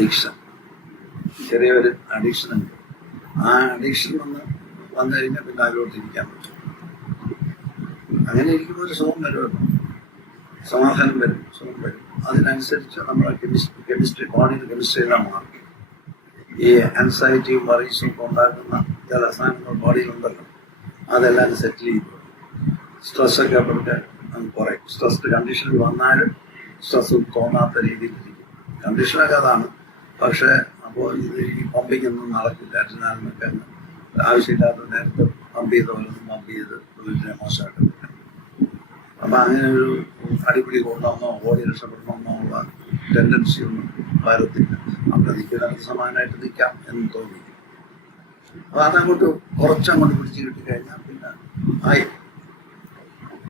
Addiction, ചെറിയൊരു addiction ഉണ്ട്. ആ അഡിക്ഷൻ വന്നു കഴിഞ്ഞാൽ പിന്നെ അതിലോട്ടിരിക്കാൻ പറ്റും. അങ്ങനെ ഇരിക്കുമ്പോൾ ഒരു സുഖം വരുമല്ലോ, സമാധാനം വരും, സുഖം വരും. അതിനനുസരിച്ച് നമ്മുടെ കെമിസ്ട്രി ബോഡിയിൽ കെമിസ്ട്രി എല്ലാം മാറും. ഈ ആൻസൈറ്റിയും വറീസും ഒക്കെ ഉണ്ടാക്കുന്ന ചില സാധനങ്ങൾ ബോഡിയിലുണ്ടല്ലോ, അതെല്ലാം സെറ്റിൽ ചെയ്തു. സ്ട്രെസ്സൊക്കെ അവർക്ക് കുറയും. സ്ട്രെസ്ഡ് കണ്ടീഷനിൽ വന്നാലും സ്ട്രെസ് തോന്നാത്ത രീതിയിലിരിക്കും. കണ്ടീഷനൊക്കെ അതാണ്. പക്ഷേ അപ്പോൾ ഈ പമ്പിങ് ഒന്നും നടക്കില്ല. അഡ്രിനാലിനൊക്കെ ആവശ്യമില്ലാത്ത നേരത്തെ പമ്പ് ചെയ്ത് വീട്ടിനെ മോശമായിട്ട്. അപ്പം അങ്ങനെ ഒരു അടിപിടി കൊണ്ടുവന്നോ ഓടി രക്ഷപ്പെടണമെന്നോ ഉള്ള ടെൻഡൻസി ഒന്നും വരത്തില്ല. നമുക്ക് നിൽക്കുന്നവർക്ക് സമാനമായിട്ട് നിൽക്കാം എന്ന് തോന്നി. അപ്പോൾ അതങ്ങോട്ട് കുറച്ചങ്ങോട്ട് പിടിച്ച് കിട്ടിക്കഴിഞ്ഞാൽ പിന്നെ ആയി.